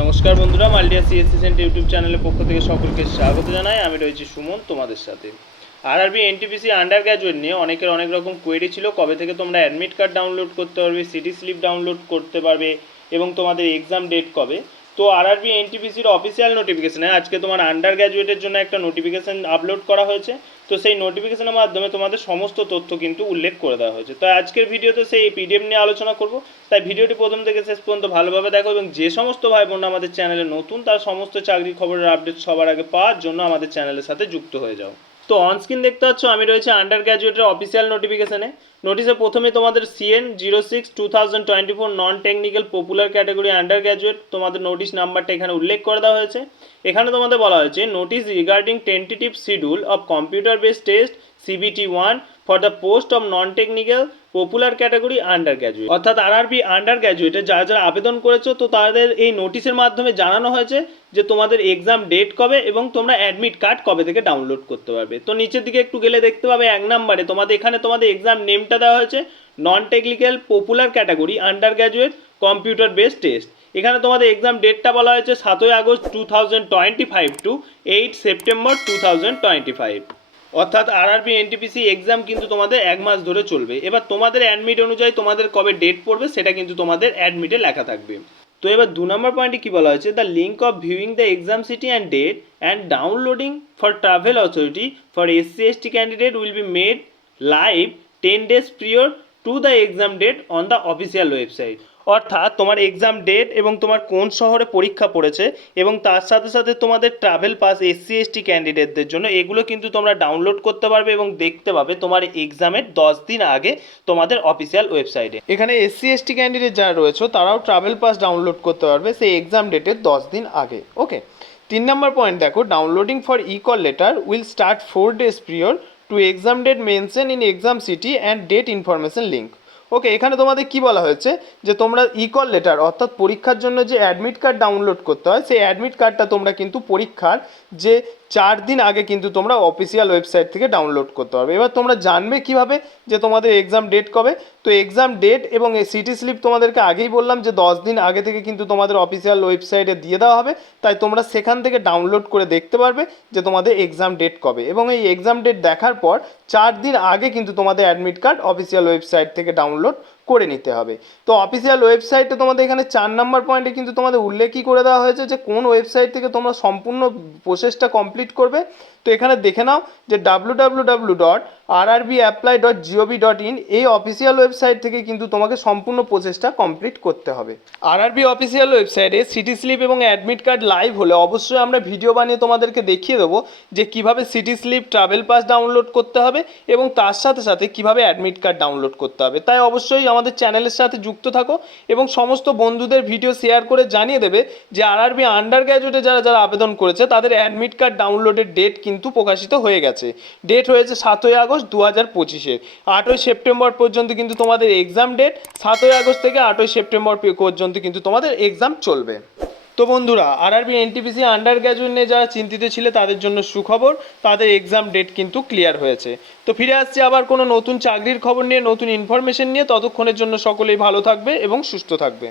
নমস্কার বন্ধুরা, মাল্টিয়া CSC centre YouTube চ্যানেলের পক্ষ থেকে সকলকে স্বাগত জানাই। আমি রয়েছি সুমন তোমাদের সাথে। আরআরবি এনটিপিসি আন্ডার গ্র্যাজুয়েট নিয়ে অনেকের অনেক রকম কোয়েরি ছিল, কবে থেকে তোমরা অ্যাডমিট কার্ড ডাউনলোড করতে পারবে, সিটি স্লিপ ডাউনলোড করতে পারবে এবং তোমাদের এক্সাম ডেট কবে। তো আরআরবি এনটিপিসির অফিসিয়াল নোটিফিকেশনে আজকে তোমার আন্ডার গ্র্যাজুয়েটের জন্য একটা নোটিফিকেশান আপলোড করা হয়েছে। তো সেই নোটিফিকেশনের মাধ্যমে তোমাদের সমস্ত তথ্য কিন্তু উল্লেখ করে দেওয়া হয়েছে। তো আজকের ভিডিওতে সেই পিডিএফ নিয়ে আলোচনা করব, তাই ভিডিওটি প্রথম থেকে শেষ পর্যন্ত ভালোভাবে দেখো এবং যে সমস্ত ভাই বোনরা আমাদের চ্যানেলে নতুন তার সমস্ত চাকরির খবরের আপডেট সবার আগে পাওয়ার জন্য আমাদের চ্যানেলের সাথে যুক্ত হয়ে যাও। তো অনস্ক্রিন দেখতে পাচ্ছ আমি রয়েছে আন্ডার গ্র্যাজুয়েটের অফিসিয়াল নোটিফিকেশনে। নোটিশে প্রথমে তোমাদের CN06/2024 non technical popular category under graduate তোমাদের নোটিশ নাম্বারটা এখানে উল্লেখ করে দেওয়া হয়েছে। এখানে তোমাদের বলা হয়েছে notice regarding tentative schedule of computer based test CBT1 for the post of non technical popular category under graduate. অর্থাৎ আরআরবি আন্ডার গ্র্যাজুয়েটে যারা যারা আবেদন করেছো তো তাদের এই নোটিশের মাধ্যমে জানানো হয়েছে যে তোমাদের এক্সাম ডেট কবে এবং তোমরা অ্যাডমিট কার্ড কবে থেকে ডাউনলোড করতে পারবে। তো নিচের দিকে একটু গেলে দেখতে পাবে 1 নম্বরে তোমাদের এখানে তোমাদের এক্সাম নেমটা দেওয়া হয়েছে non technical popular category under graduate computer based test. এখানে তোমাদের এক্সাম ডেটটা বলা হয়েছে 7 আগস্ট 2025 টু 8 সেপ্টেম্বর 2025। অর্থাৎ আরআরবি এনটিপিসি এক্সাম কিন্তু তোমাদের 1 মাস ধরে চলবে। এবার তোমাদের অ্যাডমিট অনুযায়ী তোমাদের কবে ডেট পড়বে সেটা কিন্তু তোমাদের অ্যাডমিটে লেখা থাকবে। তো এবার 2 নম্বর পয়েন্টে কী বলা হয়েছে, the link of viewing the exam city and date and downloading for travel authority for SC/ST candidate will be made live 10 days prior to the exam date on the official website. অর্থাৎ তোমার exam date এবং তোমার কোন শহরে পরীক্ষা পড়েছে এবং তার সাথে সাথে তোমাদের ট্রাভেল পাস SC/ST ক্যান্ডিডেটদের জন্য এগুলো কিন্তু তোমরা ডাউনলোড করতে পারবে এবং দেখতে পাবে তোমার এক্সামের 10 দিন আগে তোমাদের অফিসিয়াল ওয়েবসাইটে। এখানে SC/ST ক্যান্ডিডেট যারা রয়েছে তারাও ট্রাভেল পাস ডাউনলোড করতে পারবে সেই এক্সাম ডেটের 10 দিন আগে। ওকে, 3 নম্বর পয়েন্ট দেখো, downloading for E-call letter will start 4 days prior to exam date mention in exam city and date information link. Okay, এখানে তোমাদের কি বলা হয়েছে যে তোমরা E-call লেটার অর্থাৎ পরীক্ষার জন্য যে অ্যাডমিট কার্ড ডাউনলোড করতে হয় সেই অ্যাডমিট কার্ডটা তোমরা কিন্তু পরীক্ষার যে 4 দিন আগে কিন্তু তোমরা অফিসিয়াল ওয়েবসাইট থেকে ডাউনলোড করতে পারবে। এবার তোমরা জানবে কিভাবে যে তোমাদের এক্সাম ডেট কবে। তো এক্সাম ডেট এবং এই সিটি স্লিপ তোমাদেরকে আগেই বললাম যে 10 দিন আগে থেকে কিন্তু তোমাদের অফিসিয়াল ওয়েবসাইটে দিয়ে দেওয়া হবে, তাই তোমরা সেখান থেকে ডাউনলোড করে দেখতে পারবে যে তোমাদের এক্সাম ডেট কবে এবং এই এক্সাম ডেট দেখার পর 4 দিন আগে কিন্তু তোমাদের অ্যাডমিট কার্ড অফিসিয়াল ওয়েবসাইট থেকে ডাউনলোড করে নিতে হবে। তো অফিসিয়াল ওয়েবসাইটে তোমাদের এখানে 4 নম্বর পয়েন্টে কিন্তু তোমাদের উল্লেখই করে দেওয়া হয়েছে যে কোন ওয়েবসাইট থেকে তোমরা সম্পূর্ণ প্রসেসটা কমপ্লিট করবে। তো এখানে দেখে নাও যে www.rrbapply.gov.in এই অফিসিয়াল ওয়েবসাইট থেকে কিন্তু তোমাকে সম্পূর্ণ প্রসেসটা কমপ্লিট করতে হবে। আরআরবি অফিসিয়াল ওয়েবসাইটে সিটি স্লিপ এবং অ্যাডমিট কার্ড লাইভ হলে অবশ্যই আমরা ভিডিও বানিয়ে তোমাদেরকে দেখিয়ে দেবো যে কিভাবে city slip travel pass download করতে হবে এবং তার সাথে সাথে কিভাবে অ্যাডমিট কার্ড ডাউনলোড করতে হবে। তাই অবশ্যই আমাদের চ্যানেলের সাথে যুক্ত থাকো এবং সমস্ত বন্ধুদের ভিডিও শেয়ার করে জানিয়ে দেবে যে আরআরবি আন্ডার গ্র্যাজুয়েটে যারা যারা আবেদন করেছে তাদের অ্যাডমিট কার্ড ডাউনলোডের ডেট কিন্তু প্রকাশিত হয়ে গেছে। ডেট হয়েছে 7 আগস্ট 2025-এর। 8 সেপ্টেম্বর পর্যন্ত কিন্তু তোমাদের এক্সাম ডেট, 7 আগস্ট থেকে 8 সেপ্টেম্বর পর্যন্ত কিন্তু তোমাদের এক্সাম চলবে। তো বন্ধুরা, আরআরবি এনটিপিসি আন্ডার গ্র্যাজুয়েট নিয়ে যারা চিন্তিত ছিলে তাদের জন্য সুখবর, তাদের এক্সাম ডেট কিন্তু ক্লিয়ার হয়েছে। তো ফিরে আসছি আবার কোনো নতুন চাকরির খবর নিয়ে, নতুন ইনফরমেশন নিয়ে। ততক্ষণের জন্য সকলেই ভালো থাকবে এবং সুস্থ থাকবে।